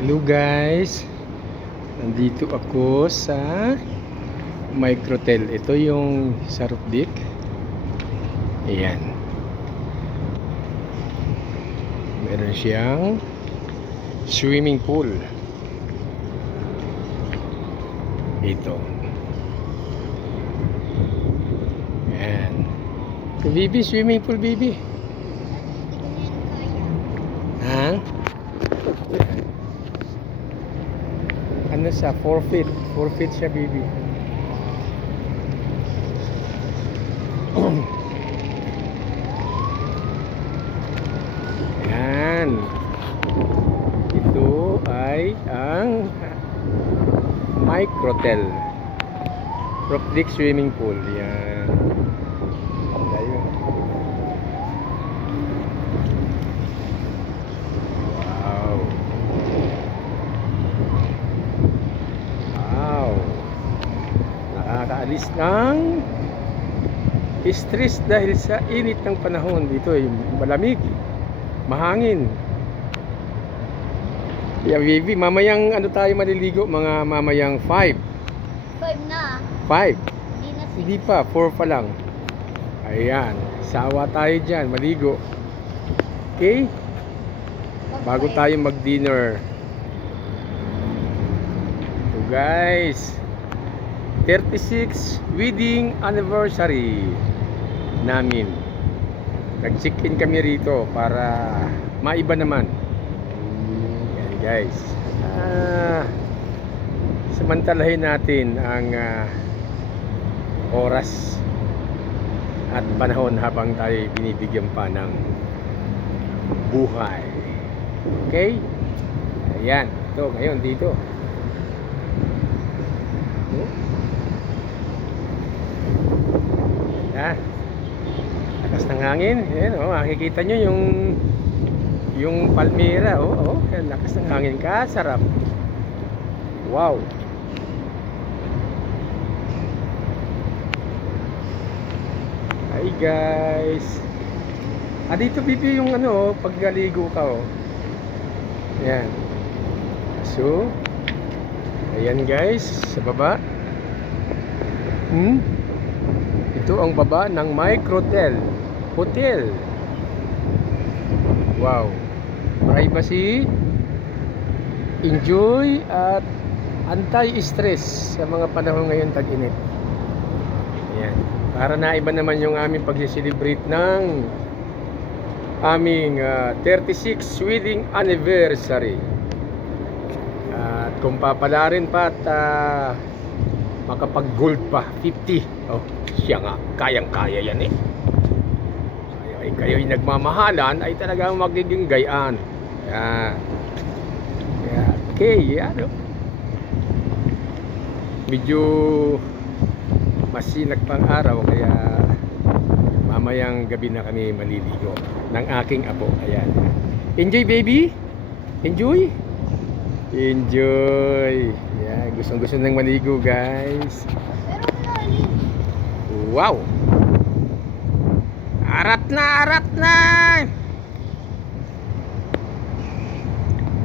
Hello guys, nandito ako sa Microtel. Ito yung sa roof deck. Ayan, meron siyang swimming pool. Ito. Ayan, baby, swimming pool baby. Ha? Ano siya? 4 feet. 4 feet siya, baby. Ayan. Ito ay ang Microtel roof deck swimming pool. Yan. Ayun. Nakakaalis ng stress dahil sa init ng panahon. Dito ay malamig, mahangin. Kaya baby, mamayang ano tayo maliligo? Mga mamayang 5. 5 na. 5? Hindi na 6. Hindi pa, 4 pa lang. Ayan, sawa tayo dyan, maligo. Okay? Bago tayo mag-dinner. So guys, 36 wedding anniversary namin. Nag-check-in kami rito para maiba naman. Yan guys. Samantalahin natin ang oras at panahon habang tayo binibigyan pa ng buhay. Okay? Ayan. Ito, ngayon dito. Lakas ng hangin. Ayan, makikita nyo yung palmera. Ayan, lakas ng hangin. Kasarap. Wow. Hi guys. Dito bibi yung ano, paggaligo ka Ayan. So, ayan guys, sa baba. Ito ang baba ng Microtel Hotel. Wow. Privacy, enjoy at anti-stress sa mga panahon ngayon tag-init. Ayan. Para naiba naman yung aming pag-celebrate ng aming 36 wedding anniversary. At kung papalarin pa at makapag-gold pa 50. Siya nga, kayang-kaya yan ay kayo'y nagmamahalan ay talagang magiging gayaan. Yan. Okay, yan. Medyo masinag pang araw kaya mamayang gabi na kami maliligo ng aking apo. Ayan. Enjoy baby. Enjoy. Yan, gustong-gusto nang maligo guys. Wow. Arat na.